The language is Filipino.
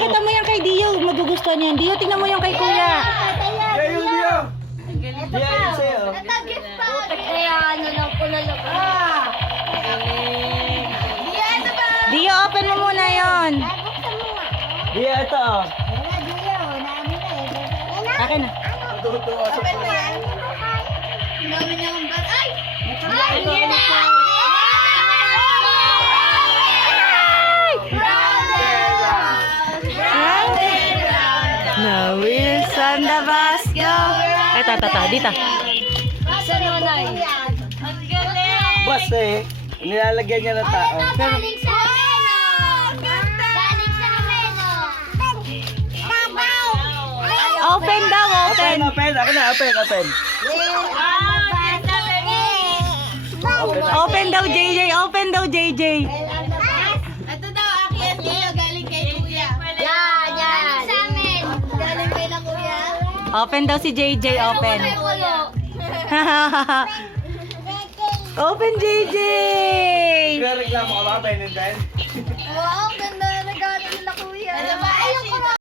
pakita mo yan kay Dio. Magugustuhan yan. Dio, tingnan mo yung kay Kuya. Yung Dio. Dio yun sa'yo. Kaya ano lang po na lang. Dio, open mo muna yon. Dio, ito. Akin na. Tutuwa sa Dami niyang bat. Ay! Ito, Yun na! No wheels on the bus go. Ay, tata, dito. Sa nanay. Ang galing! bus eh. Nilalagyan niya ng tao. Galing sa amin, oh! Galing sa amin, oh! Open daw, open. Open. Akin na, open. Open daw, JJ. Open daw, JJ. Ito daw, akin Dio, galing kay Kuya. Yan. Galing sa amin. Galing kay na Kuya. Open daw si JJ, open. Ulo. Open, JJ. Kaya reklamo ka ba, Ben and Ben? Wow, ganda na regalo nila Kuya. Ano ba? Ayoko na.